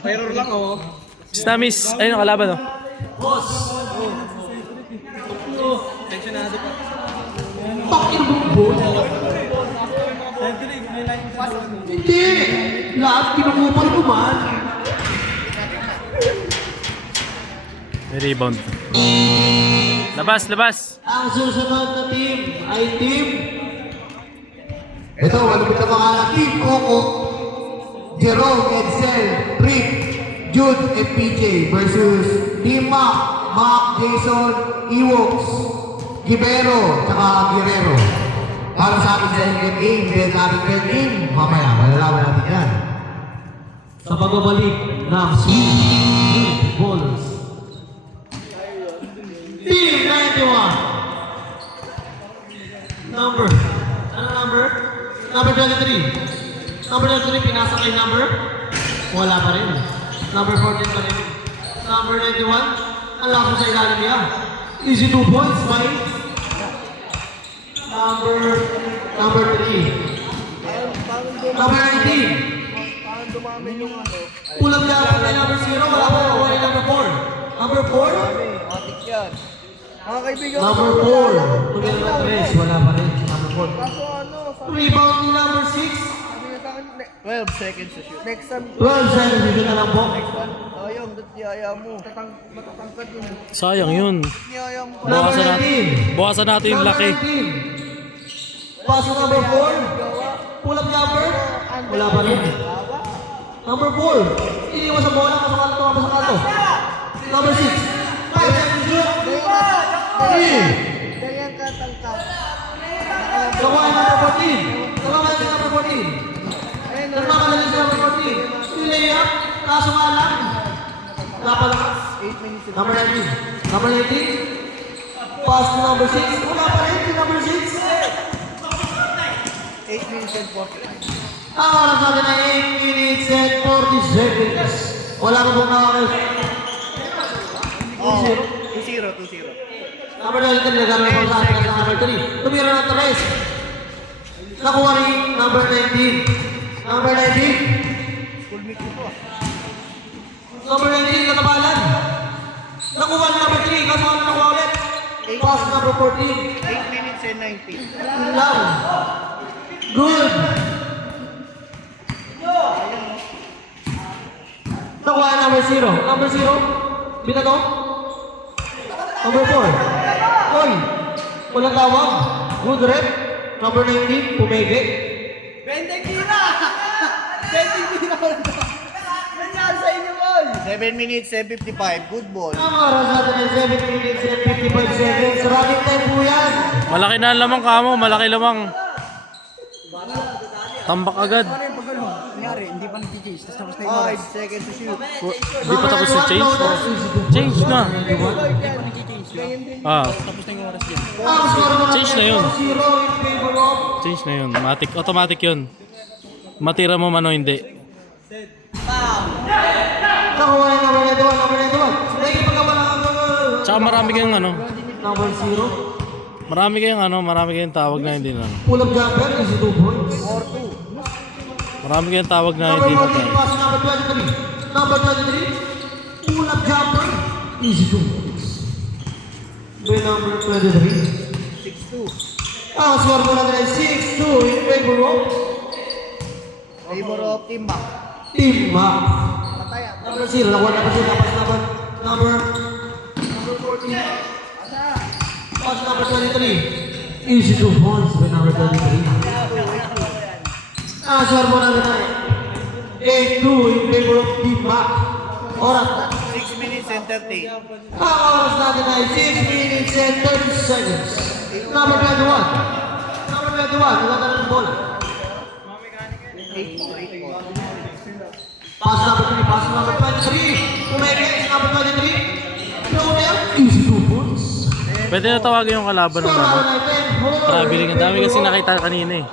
Error lang oh. Stamis, ayun ang kalaban, no? Tensionado pa. Bakit bumbon? Hindi! Lahat kinukupal ko man. May rebound. Labas, labas! Ang susunod na team ay team... Ito, ano ba ito pangalan? Team Coco, Jerome, Edsel, Rick, Jude, and PJ versus Team Mac, Jason, Ewoks, Gibero, tsaka Guerrero. Para sa akin sa second game, then sa ating third game, mamaya, malalaman natin yan. Sa pagbabalik ng Sweet Ballers. Team 91. Number. Ano number? Number 23. Number 23, pinasa kay number? Wala pa rin. Number 14 pa rin. Number 91, ang lakas sa ilalim niya. Easy 2 points, by number 3. Number 19. Pulang niya ako kay number 0, wala pa rin kay number 4. Number 4? Matik yan. Mga kaibigan. Number 4. Pulang number 3, wala pa rin. Number 4. Kaso ano? Rebound ni number 6. 12 seconds to shoot. Next time. 12 seconds, dito na lang po. Ayong, dat niyaya mo. Matatangkad yun. Sayang yun. Niyaya mo. Bukasan natin. Bukasan natin yung laki. Pass number 4. Pull up jumper. Wala pa rin. Number 4. Iniiwas sa bola. Masukal ito. Masukal ito. Number 6. 5 seconds shoot. 3. Ganyan katangkad. Nakuha yung number 14. Nakuha yung number 14. Nagmamadali si number 14. Delay up. Kaso nga lang. Napalakas. 8 minutes. Number 19. Number 19. Pass to number 6. Wala pa rin si number 6. 8 minutes and 40. Ang oras natin ay 8 minutes and 40 seconds. Wala ka pong nakakal. Oh, 2-0, 2-0. Number 19, nagkaroon pa sa atin sa number 3. Tumira ng tres. Nakuha rin number 19. Number 19. Full meet ito. Number 19, katabalan. Nakuha ni number 3. Kaso ano nakuha ulit? Pass number 14. 8 minutes and 19. Lang. Good. Nakuha yung number 0. Number 0. Binato. Number 4. Oy. Walang tawag. Good rep. Number 19. Pumege. Bendeng tira! Bendeng tira! Nangyari sa inyo, boy! 7 minutes and 55. Good ball. Ang oras natin ay 7 minutes and 55 seconds. Running time po yan. Malaki na ang lamang kamo, malaki lamang. Tambak agad. Nangyari, hindi pa nag-change. Tapos na 5 seconds to shoot. Hindi pa tapos yung change? Change na. Ah, Ang score mo Change na yun. 0 in favor of change na yun. Automatic yun. Matira mo man o hindi. nakuha yung number 91. Number 91. Naipagkabala ang Tsaka marami kayong ano. number 0. Marami kayong tawag na hindi na. Pull up jumper is 2 points. Marami kayong tawag na Number hindi na 14 tayo. pass number 23. Number 23. Pull up jumper is 2 points. By number 23. 6-2. Ang score mo natin ay 6-2 in favor of Favor of Team Mac. Team Mac. Pataya. Number 0. Nakuha number 0. Pass number 14. Pass number 23. Easy 2 points by number 23. Ang score mo natin ay 8-2 in favor of Team Mac. Oras. 6 minutes and 30. Ang oras natin ay 6 minutes and 30 seconds. Number 21. Number 21. Nagkakaroon ng bola. 8 more. Pass number 3. Pass number 23. Pumere. Number 23. Number easy 2 points. Pwede na tawagin yung kalaban ng ano. Traveling. Ang dami kasi nakita kanina eh.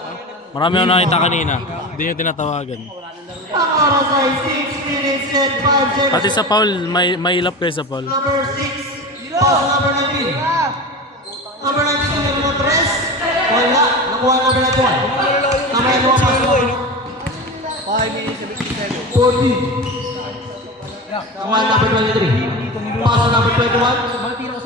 Marami akong nakita kanina. Hindi nyo tinatawagan. Ang oras ay 6 minutes and 5 seconds. Pati sa foul, may ilap kayo sa foul. Number 6. Pass number 19. Number 19. Meron ng 3. Wala. Nakuha number 91. Number 91. Pass number 5 minutes and 57. 40. Number 23. Pass number 21.